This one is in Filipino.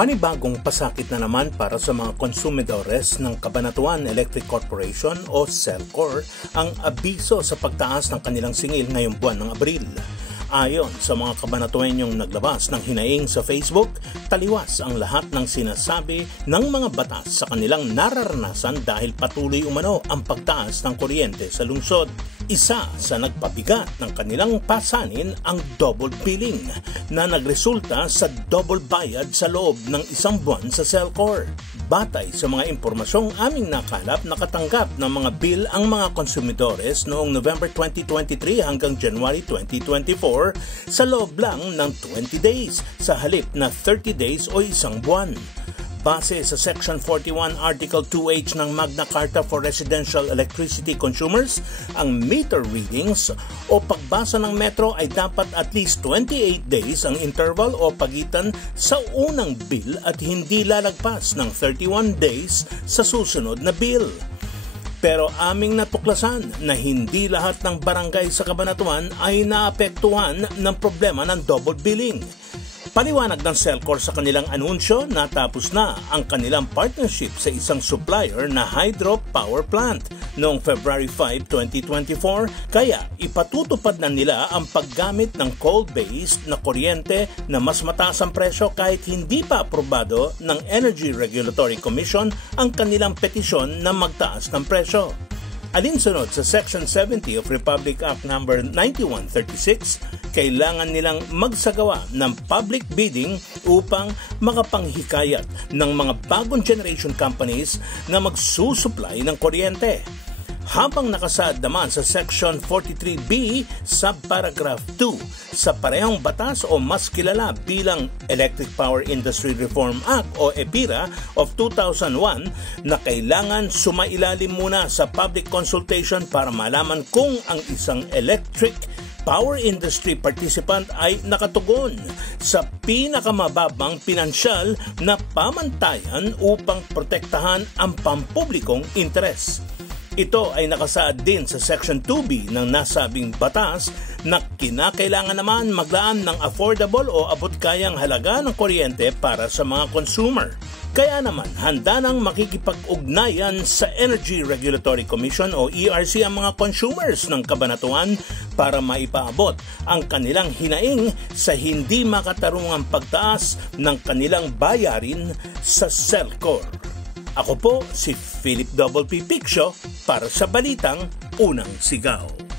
Panibagong pasakit na naman para sa mga konsumidores ng Cabanatuan Electric Corporation o CELCOR ang abiso sa pagtaas ng kanilang singil ngayong buwan ng Abril. Ayon sa mga Cabanatuenyong naglabas ng hinaing sa Facebook, taliwas ang lahat ng sinasabi ng mga batas sa kanilang nararanasan dahil patuloy umano ang pagtaas ng kuryente sa lungsod. Isa sa nagpabigat ng kanilang pasanin ang double billing na nagresulta sa double bayad sa loob ng isang buwan sa CELCOR. Batay sa mga impormasyong aming nakalap, nakatanggap ng mga bill ang mga konsumidores noong November 2023 hanggang January 2024 sa loob lang ng 20 days sa halip na 30 days o isang buwan. Base sa Section 41 Article 2H ng Magna Carta for Residential Electricity Consumers, ang meter readings o pagbasa ng metro ay dapat at least 28 days ang interval o pagitan sa unang bill at hindi lalagpas ng 31 days sa susunod na bill. Pero aming natuklasan na hindi lahat ng barangay sa Cabanatuan ay naapektuhan ng problema ng double billing. Paliwanag ng CELCOR sa kanilang anunsyo, natapos na ang kanilang partnership sa isang supplier na hydropower plant noong February 5, 2024, kaya ipatutupad na nila ang paggamit ng coal-based na kuryente na mas mataas ang presyo kahit hindi pa aprobado ng Energy Regulatory Commission ang kanilang petisyon na magtaas ng presyo. Alinsunod sa Section 70 of Republic Act No. 9136, kailangan nilang magsagawa ng public bidding upang makapanghikayat ng mga bagong generation companies na magsusupply ng kuryente. Habang nakasaad naman sa Section 43B, Subparagraph 2 sa parehong batas o mas kilala bilang Electric Power Industry Reform Act o EPIRA of 2001 na kailangan sumailalim muna sa public consultation para malaman kung ang isang electric power industry participant ay nakatugon sa pinakamababang pinansyal na pamantayan upang protektahan ang pampublikong interes. Ito ay nakasaad din sa Section 2B ng nasabing batas na kinakailangan naman maglaan ng affordable o abot-kayang halaga ng kuryente para sa mga consumer. Kaya naman, handa nang makikipag-ugnayan sa Energy Regulatory Commission o ERC ang mga consumers ng Cabanatuan para maipaabot ang kanilang hinaing sa hindi makatarungang pagtaas ng kanilang bayarin sa CELCOR. Ako po si Philip P. Piccio para sa Balitang Unang Sigaw.